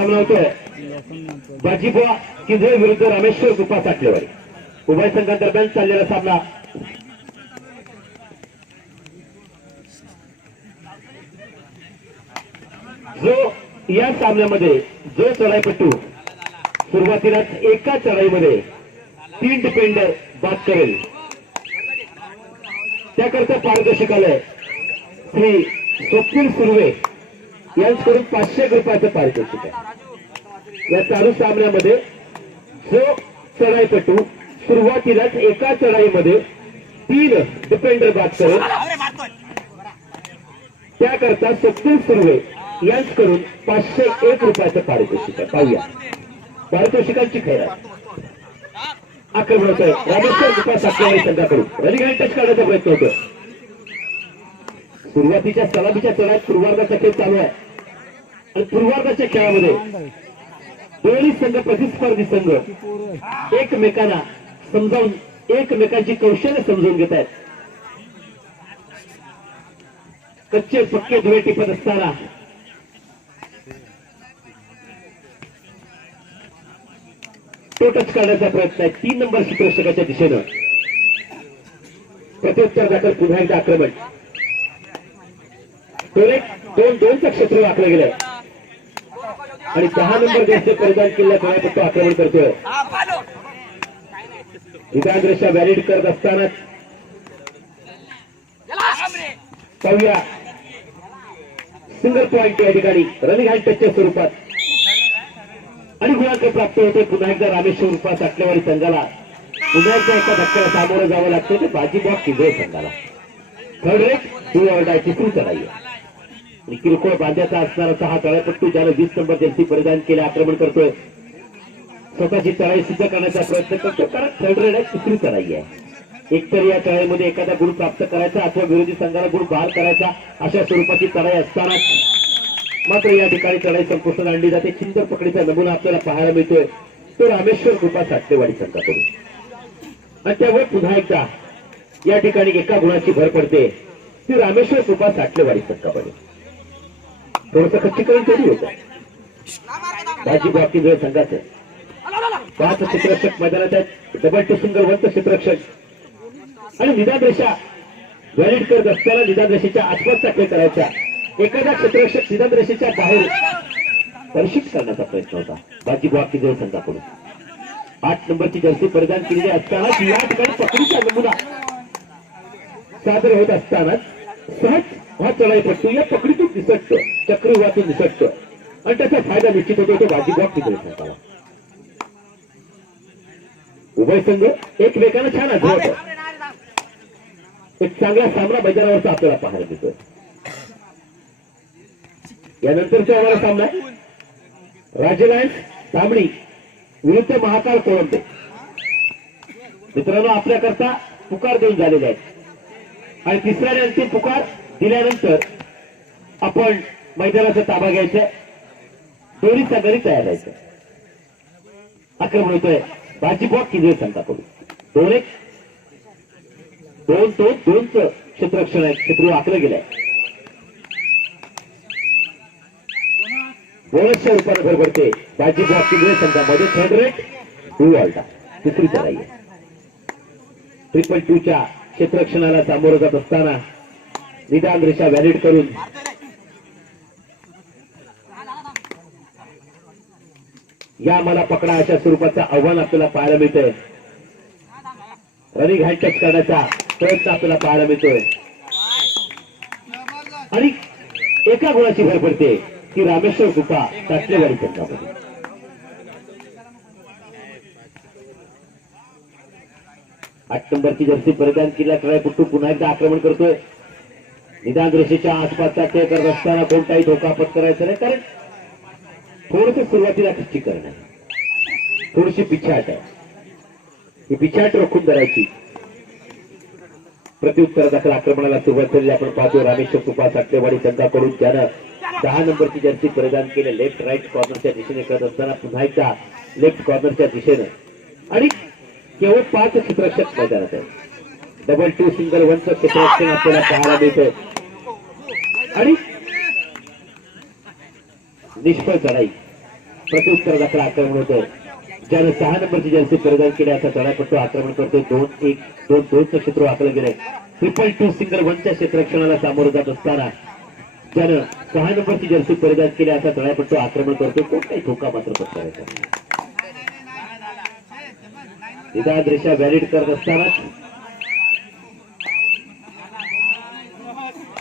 सामना होतोय बाजीबुवा किंजळे विरुद्ध रामेश्वर गुप्पा साठलेवाडी. उभय संघांदरम्यान चाललेला सामना. जो या सामन्यामध्ये जो चढाईपट्टू सुरुवातीलाच एका चढाईमध्ये 3 डिफेंडर बाद करेल त्याकरता पारितोषिकालय श्री स्वप्नील सुर्वे यांच्याकडून 500 रुपयाचं पारितोषिक आहे. या चालू सामन्यामध्ये जो चढाईपट्टू सुरुवातीलाच एका चढाईमध्ये 3 डिफेंडर बाद करेल त्याकरता स्वप्नील सुर्वे यांच्याकडून 501 रुपयाचं पारितोषिक आहे. पाहूया पारितोषिकांची खैरात. आक्रमण होत आहे रामेश्वर गुप्पा साठलेवाडी संघाकडून. रनिंग हँड टच करण्याचा प्रयत्न होतो. सुरुवातीच्या सलामीच्या चढाईत पूर्वार्धाचा खेळ चालू आहे आणि पूर्वार्धाच्या खेळामध्ये दोन्ही संघ प्रतिस्पर्धी संघ एकमेकांना समजावून एकमेकांची कौशल्य समजून घेत आहेत. कच्चे पक्के धुळे टिपत असताना तो टच करण्याचा प्रयत्न आहे 3 नंबर क्षेत्ररक्षकाच्या दिशेनं. प्रत्युत्तर दाखल पुन्हा एकदा आक्रमण. 2-2चं क्षेत्र आखलं गेलंय आणि 10 नंबर देशचे परिधान केलेल्या खेळापट्टू आक्रमण करतोय. निदानरेषा व्हॅलिड करत असतानाच पाहूया सिंगल पॉइंट या ठिकाणी रनिंग हँड टचच्या स्वरूपात आणि गुणांक प्राप्त होते. पुन्हा एकदा रामेश्वर गुप्पा साठलेवाडी संघाला पुन्हा एकदा एका धक्क्याला सामोरं जावं लागतं ते बाजीबुवा किंजळे संघाला. थर्ड रेट 2 ओव्हरटाईमची सुरू चढाई आहे. किरकोळ बांध्याचा असणारा हा चढाईपट्टू ज्याला 20 नंबर जर्सी परिधान केले आक्रमण करतोय. स्वतःची चढाई सिद्ध करण्याचा प्रयत्न करतो कारण थर्ड रेट आहे 3री चढाई आहे. एकतर या चढाईमध्ये एखादा गुण प्राप्त करायचा अथवा विरोधी संघाला गुण बहाल करायचा अशा स्वरूपाची चढाई असतानाच मात्र या ठिकाणी चढाई संपुष्टात आणली जाते. चिंतर पकडीचा नमुना आपल्याला पाहायला मिळतोय तो रामेश्वर गुप्पा साठलेवाडी संघाकडून. आणि त्यावर पुन्हा एकदा या ठिकाणी एका गुणाची भर पडते ती रामेश्वर गुप्पा साठलेवाडी संघाकडे. थोडंसं खच्चीकरण केली होतं बाजीबुवा किंजळे संघाचं. 5 क्षेत्ररक्षक मैदानात आहेत. डबल टू सिंगल 1चं क्षेत्ररक्षक आणि निदान रेषा व्हॅलिड करत असताना निदान रेषेच्या आसपासचा खेळ करायचा. एखादा क्षेत्ररक्षक निदान रेषेच्या बाहेर परिशित करण्याचा प्रयत्न होता बाजीबुवा किंजळे संघाकडून. 8 नंबरची जर्सी परिधान केलेली असतानाच या ठिकाणी पकडीचा नमुना सादर होत असतानाच सहज हा चढाईपट्टू या पकडीतून निसटतो चक्रव्यूहातून निसटतो आणि त्याचा फायदा निश्चित होतो तो बाजीबुवा किंजळे संघाला. उभय संघ एकमेकांना छान आजवत. एक चांगला सामना मैदानावरचा आपल्याला पाहायला मिळतोय. यानंतरचा आम्हाला सामना राज्य लायन्स तांबडी विरुद्ध महाकाल कोळंबे. मित्रांनो आपल्याकरता पुकार देऊन झालेले आहेत आणि तिसऱ्या आणि अंतिम पुकार दिल्यानंतर आपण मैदानाचा ताबा घ्यायचा. दोन्ही संघांनी तयार राहायचं. आक्रमण होतोय बाजीबुवा किंजळे संघाकडून. 2-2-2चं क्षेत्ररक्षण आहे. क्षेत्र आखलं गेलंय. बोनसच्या रूपाने भर पडते बाजीबुवा किंजळे संघामध्ये. थर्ड रेट 2 ऑल्टा 3री चढाई आहे. 2-2च्या क्षेत्ररक्षणाला सामोरं जात असताना निदान रेषा व्हॅलिड करून या मला पकडा अशा स्वरूपाचं आव्हान आपल्याला पाहायला मिळतंय. रनिंग हँड टच करण्याचा प्रयत्न आपल्याला पाहायला मिळतोय आणि एका गुणाची भर पडते की रामेश्वर गुप्पा साठलेवाडी संघामध्ये. आठ नंबरची जर्सी परिधान केला चढाईपट्टू पुन्हा एकदा आक्रमण करतोय. निदान रेषेच्या आसपासचा खेळ करत असताना कोणताही धोका पत्करायचा नाही कारण थोडस सुरुवातीला खच्चीकरण आहे. थोडीशी पिछाट आहे. ही पिछाट रोखून धरायची. प्रत्युत्तर दाखल आक्रमणाला सुरुवात झाली आपण पाहतो रामेश्वर गुप्पा साठलेवाडी संघाकडून. त्यानं 10 नंबरची जर्सी परिधान केले. लेफ्ट राईट कॉर्नरच्या दिशेने करत असताना पुन्हा एकदा लेफ्ट कॉर्नरच्या दिशेनं आणि केवळ 5 क्षेत्ररक्षक मैदानात आहे. डबल टू सिंगल 1चं क्षेत्ररक्षण आपल्याला पाहायला मिळतंय आणि निष्फळ चढाई प्रत्युत्तर दाखल आक्रमण होतोय. ज्याने 6 नंबरची जर्सी परिधान केली असा चढापट्टू आक्रमण करतोय. 2-1 2-2चं क्षेत्र आखलं गेलंय. 2-2 सिंगल 1च्या क्षेत्ररक्षणाला सामोरं जात असताना ज्यानं 6 नंबरची जर्सी परिधान केली असा चढापट्टू आक्रमण करतोय. कोणताही धोका मात्र पत्करायचा निदान रेषा व्हॅलिड करत असतानाच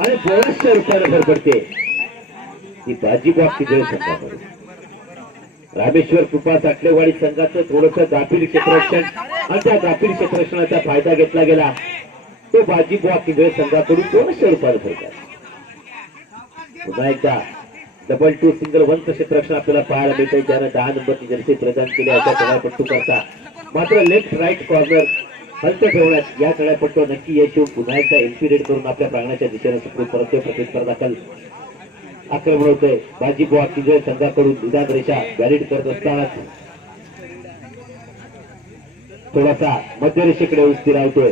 आणि बोनसच्या रूपाने भर पडते ही बाजी बॉक्स विजय संघाकडून. रामेश्वर कृपा साठलेवाडी संघाचं थोडंसं गाफील क्षेत्ररक्षण आणि त्या गाफील क्षेत्ररक्षणाचा फायदा घेतला गेला. तो बाजी बॉक्स विजय संघाकडून 200 रुपये फरक. पुन्हा एकदा 2-2 सिंगल 1चं क्षेत्ररक्षण आपल्याला पाहायला मिळतंय. ज्यानं 10 नंबरची जर्सी प्रदान केली अशा चढापट्टू करता मात्र लेफ्ट राईट कॉर्नर हलत ठेवण्यात या चढापट्टू नक्की यश येऊन पुन्हा एकदा एंट्री रेड करून आपल्या प्रांगणाच्या दिशेने सुखरूप परतते. प्रत्युत्तर दाखल आक्रमण होतंय. बाजी बॉक्स विजय संघाकडून निदान रेषा व्हॅलिड करत असतानाच थोडासा मध्यरेषेकडे उस्ती लावतोय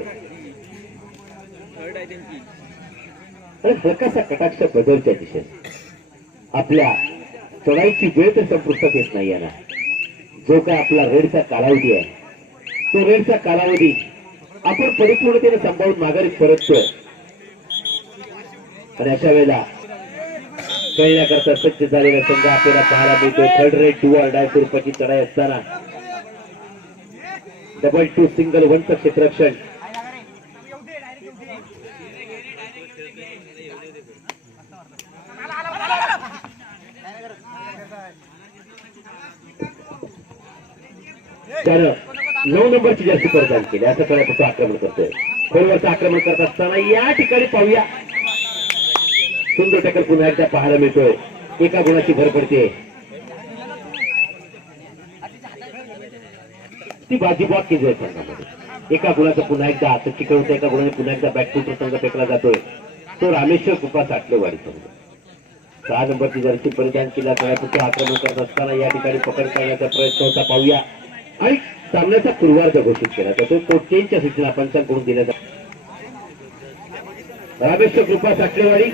आणि हलकासा कटाक्ष बदलच्या दिशेने. आपल्या चढाईची वेळ तर संपुष्टात येत नाही ना. जो काय आपला रेडचा कालावधी आहे तो रेडचा कालावधी आपण परिपूर्णतेने सांभाळून माघारी परततोय. आणि अशा वेळेला खेळण्याकरता सज्ज झालेला संघ आपल्याला पाहायला मिळतोय. 3rd रेड 2 or die स्वरूपाची चढाई असताना 2-2 सिंगल 1चं क्षेत्ररक्षण त्यानं 9 नंबरची जर्सी परिधान केली असं कळत आक्रमण करतोय. खोलवरचं आक्रमण करत असताना या ठिकाणी पाहूया सुंदर टक्कर पुन्हा एकदा पाहायला मिळतोय. एका गुणाची भर पडते ती बाजी बॉक्स विजय संघामध्ये. एका गुणाचं पुन्हा एकदा चिकन होतं. एका गुणाने पुन्हा एकदा बॅकफुट संघ फेकला जातोय. तो रामेश्वर कृपा साठलेवाडी संघ 6 नंबरची जर्सी परिधान केला. चढापट्टू आक्रमण करत असताना या ठिकाणी पकड करण्याचा प्रयत्न होता पाहूया आणि सामन्याचा पूर्वार्ध घोषित केला जातो. तो चेंजच्या सूचना पंचांकडून दिल्या जातात. रामेश्वर कृपा साठलेवाडी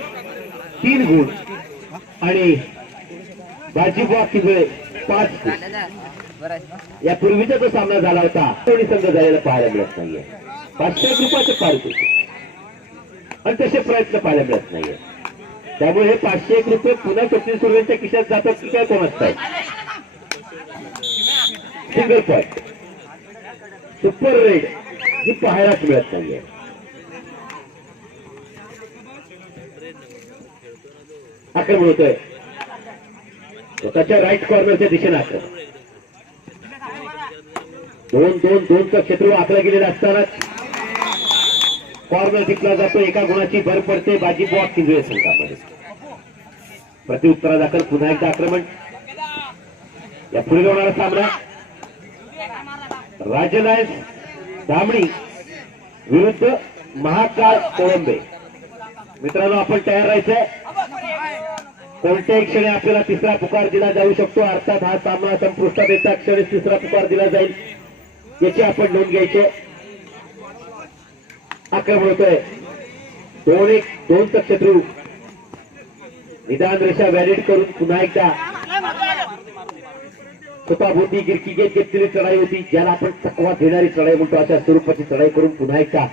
3 गुण आणि बाजी बॉक्स विजय 5 गुण. यापूर्वीचा जो सामना झाला होता दोन्ही संघ झालेला पाहायला मिळत नाहीये. 500 रुपयाचे पारितोषिक आणि तसे प्रयत्न पाहायला मिळत नाहीये. त्यामुळे हे 501 रुपये पुन्हा स्वप्नील सुर्वेच्या खिशात जातात की काय कोण असतात. सिंगल पॉईंट सुपर रेड ही पाहायलाच मिळत नाहीये. आक्रमण होतोय स्वतःच्या राईट कॉर्नरच्या दिशेने. आक्रमण 2-2-2चं क्षेत्र आखलं गेलेलं असतानाच कॉर्नर टिपला जातो. एका गुणाची भर पडते बाजी बॉक्स विजय संघामध्ये. प्रत्युत्तरा दाखल पुन्हा एकदा आक्रमण. या पुढे होणारा सामना राजलायन्स धामणी विरुद्ध महाकाळ कोळंबे. मित्रांनो आपण तयार राहायचंय. कोणत्याही क्षणी आपल्याला तिसरा पुकार दिला जाऊ शकतो. अर्थात हा सामना संपुष्टात येता क्षणी तिसरा पुकार दिला जाईल याची आपण नोंद घ्यायची. आक्रमण होतोय 2-1-2चं क्षेत्र निदान रेषा व्हॅलिड करून पुन्हा एकदा स्वतःभोवती गिरकी घेत घेतलेली चढाई होती ज्याला आपण चकवा देणारी चढाई म्हणतो. अशा स्वरूपाची चढाई करून पुन्हा एकदा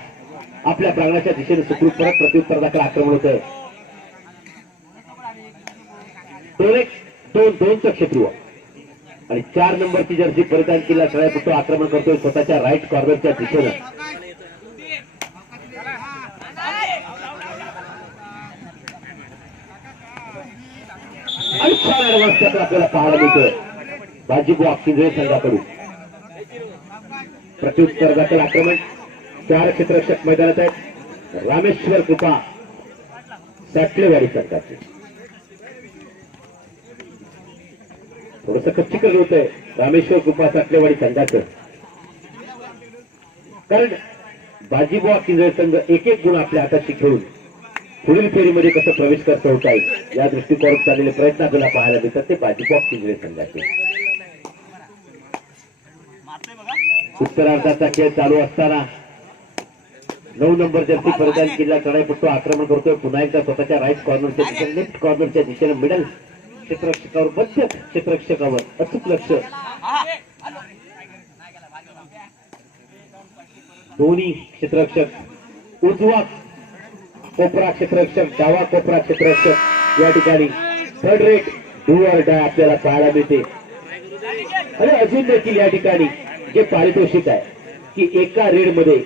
आपल्या प्रांगणाच्या दिशेने सुखरूप परत प्रत्युत्तर दाखल आक्रमण होतंय. 2-1-2-2चं क्षेत्र आणि 4 नंबरची जर्सी परिधान केला चढाईपट्टू आक्रमण करतोय स्वतःच्या राईट कॉर्नरच्या दिशेनं. आणि 4 ऍडव्हान्स आपल्याला पाहायला मिळतोय बाजी बॉक्स विजय संघाकडून. प्रत्युत्तर दाखल आक्रमण 4 क्षेत्ररक्षक मैदानात आहेत. रामेश्वर कृपा साठलेवाडी संघाचे थोडस कच्चीकरण होत आहे रामेश्वर कृपा साठलेवाडी संघाचं. कारण बाजी बॉक्स विजय संघ एक गुण आपल्या हातात घेऊन पुढील फेरीमध्ये कसं प्रवेश करता होता येईल या दृष्टिकोनातून चाललेले प्रयत्न आपल्याला पाहायला मिळतात ते बाजी बॉक्स विजय संघाचे. उत्तरार्धाचा खेळ चालू असताना 9 नंबर जर्सी परिधान केला चढाईपट्टू आक्रमण करतोय पुन्हा एकदा स्वतःच्या राईट कॉर्नरच्या दिशेने लेफ्ट कॉर्नरच्या दिशेने मिडल क्षेत्ररक्षकावर बद्ध क्षेत्ररक्षकावर अचूक लक्ष. दोन्ही क्षेत्ररक्षक उजवा कोपरा क्षेत्ररक्षक डावा कोपरा क्षेत्ररक्षक या ठिकाणी थर्ड रेट डू ऑर डाय आपल्याला पाहायला मिळते. आणि अजून देखील या ठिकाणी जे पारितोषिक आहे की एका रेड मध्ये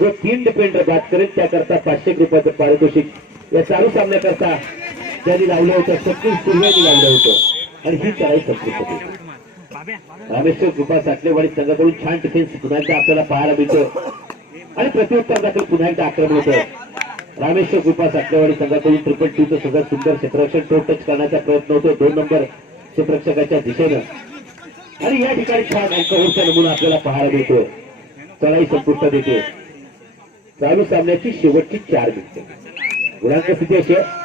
जो 3 डिफेंडर बाद करेल त्याकरता 500 रुपयाचं पारितोषिक. या चालू सामन्याकरता ज्यांनी लावलं होतं सचिन सूर्यानी लावलं होतं आणि ही चढाई संपूर्ण होती. रामेश्वर कृपा साठलेवाडी संघाकडून छान डिफेन्स पुन्हा एकदा आपल्याला पाहायला मिळतं आणि प्रत्युत्तर दाखल पुन्हा एकदा आक्रमण होतं. रामेश्वर कृपा साठलेवाडी संघाकडून 2-2 सुद्धा सुंदर क्षेत्ररक्षण टो टच करण्याचा प्रयत्न होतो 2 नंबर क्षेत्ररक्षकाच्या दिशेनं. आणि या ठिकाणी छान अंकहोरचा नमुना आपल्याला पाहायला मिळतोय. चढाई संपुष्टात येते. चालू सामन्याची शेवटची 4 मिनिटे. गुणांक स्थिती अशी आहे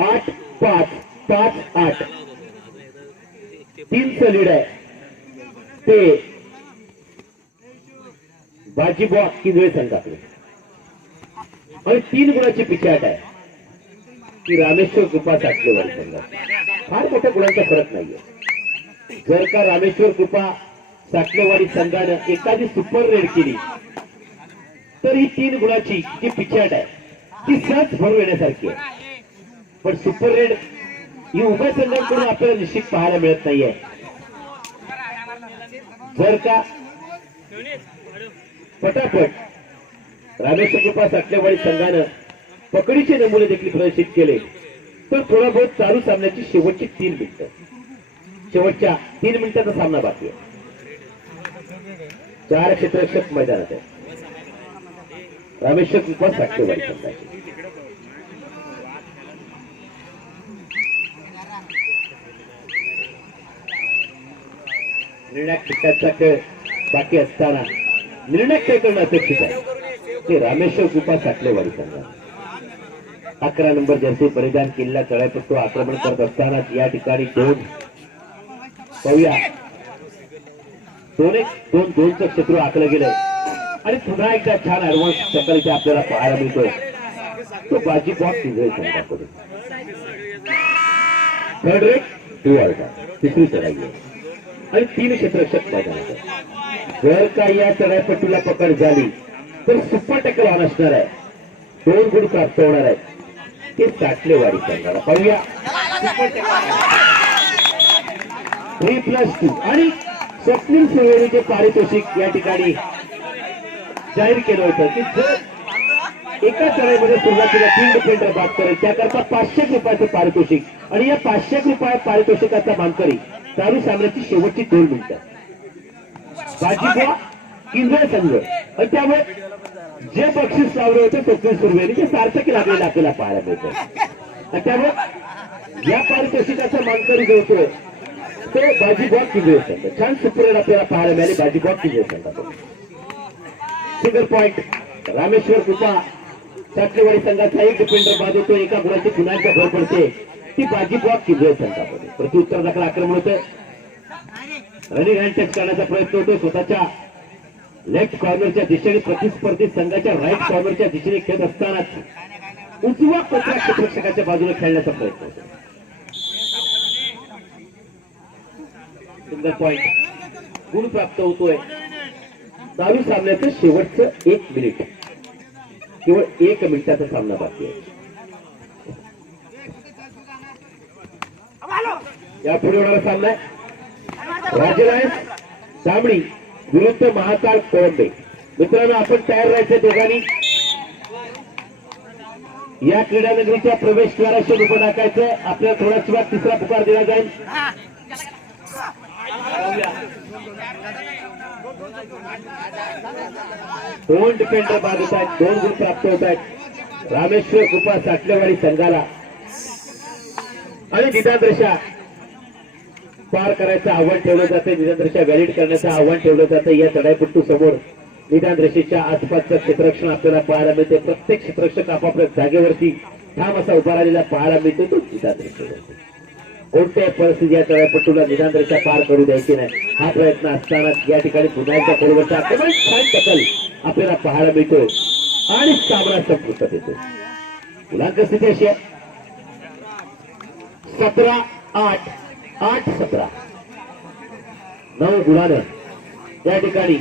8-5, 5-8 3चं लीड आहे ते बाजीबॉ किंजळे संघाकडे. आणि 3 गुणाची पिछाट आहे की रामेश्वर कृपा साठलेवाडी संघात. फार मोठ्या गुणांचा फरक नाहीये. जर का रामेश्वर कृपा साठलेवाडी संघानं एखादी सुपर रेड केली तर ही 3 गुणाची जी पिछाट आहे ती सहज भरून येण्यासारखी आहे. पण सुपर रेड ही उभय संघांकडून आपल्याला निश्चित पाहायला मिळत नाहीये. जर का पटापट रामेश्वर कृपा साठलेवाडी संघानं पकडीचे नमुने देखील प्रदर्शित केले तर थोडा बहुत चालू सामन्याची शेवटची 3 मिनिटं. शेवटच्या 3 मिनिटाचा सामना बाकी आहे. 4 क्षेत्ररक्षक मैदानात आहे रामेश्वर कृपा साठलेवाडी संघाचे. निर्णायक खेळाचा खेळ बाकी असताना निर्णायक खेळ करणं अपेक्षित आहे ते रामेश्वर कृपा साठलेवाडी संघ. 11 नंबर जर्सी परिधान केलेला चढाईपट्टू आक्रमण करत असतानाच या ठिकाणी 2 पाहूया 2-2चं शत्रू आखलं गेलंय. आणि पुन्हा एकदा छान ऍडव्हान्स प्रकार इथे आपल्याला पाहायला मिळतोय तो बाजीबॉ किंजळे संघाकडून. Third raid do or die 3री चढाई आहे आणि 3 क्षेत्ररक्षक मैदानात आहे. जर का या चढाईपट्टूला पकड झाली तर सुपर टॅकल ऑन असणार आहे. 2 गुण प्राप्त होणार आहेत ते साठलेवाडी संघाला. पाहूया 3+2 आणि स्वप्नील सुवेणीचे पारितोषिक या ठिकाणी जाहीर केलं होतं की जर एका चढाईमध्ये सुरुवातीला 3 डिफेंडर बाद करेल त्याकरता 500 रुपयाचं पारितोषिक. आणि या 500 रुपया पारितोषिकाचा मानकरी चालू सामन्याची शेवटची 2 मिनिटं. बाजीबॉ किंजळे संघ. आणि त्यामुळे जे बक्षीस लावले होते स्वप्नील सुर्वेनी ते सार्थकी लागलेलं आपल्याला पाहायला मिळतं. आणि त्यामुळे या पारितोषिकाचा मानकरी जो होतोय तो बाजीबॉ किंजळे संघ. छान सुपरेड आपल्याला पाहायला मिळाली बाजीबॉ किंजळे संघाकडून. सिंगल पॉइंट रामेश्वर कृपा साठलेवाडी संघाचा 1 डिफेंडर बाद होतो. एका गुणाची पुन्हा एकदा भर पडते ती बाजीबॉ किंजळे संघामध्ये. प्रत्युत्तर दाखल आक्रमण होतं. रनिंग हँड टच करण्याचा प्रयत्न होतो स्वतःच्या लेफ्ट कॉर्नरच्या दिशेने प्रतिस्पर्धी संघाच्या राईट कॉर्नरच्या दिशेने खेळत असतानाच उजवा कोपरा क्षेत्ररक्षकाच्या बाजूने खेळण्याचा प्रयत्न होतो. सिंगल पॉइंट गुण प्राप्त होतोय. चालू सामन्याचं शेवटचं 1 मिनिट. केवळ 1 मिनिटाचा सामना बाकी आहे. यापुढे होणारा सामना आहे राजलायन्स जांभळी विरुद्ध महाकाल कोळंबे. मित्रांनो आपण तयार राहायचं दोघांनी. या क्रीडा नगरीच्या प्रवेशद्वाराशी उभं टाकायचं. आपल्याला थोड्याच वेळात 3रा पुकार दिला जाईल. दोन डिफेंडर बाद होत आहेत. 2 गुण प्राप्त होत आहेत रामेश्वर कृपा साठलेवाडी संघाला. आणि निदानरेषा पार करायचं आव्हान ठेवलं जाते. निदानरेषा व्हॅलिड करण्याचं आव्हान ठेवलं जातं. या चढाईपट्टू समोर निदानरेषेच्या आसपासचं क्षेत्ररक्षण आपल्याला पाहायला मिळते. प्रत्येक क्षेत्ररक्षक आपापल्या जागेवरती ठाम असा उभा राहिलेला पाहायला मिळतो तो निदानरेषेवरती. कोणत्याही परिस्थिती या चढाईपट्टूला निदानरेषा पार करू द्यायची नाही हा प्रयत्न असतानाच या ठिकाणी पुन्हा एकदा बरोबरचा आक्रमण छान दखल आपल्याला पाहायला मिळतोय आणि सामना संपुष्टात येतो. गुणांक स्थिती अशी आहे 17-8 8-17 9 गुणानं या ठिकाणी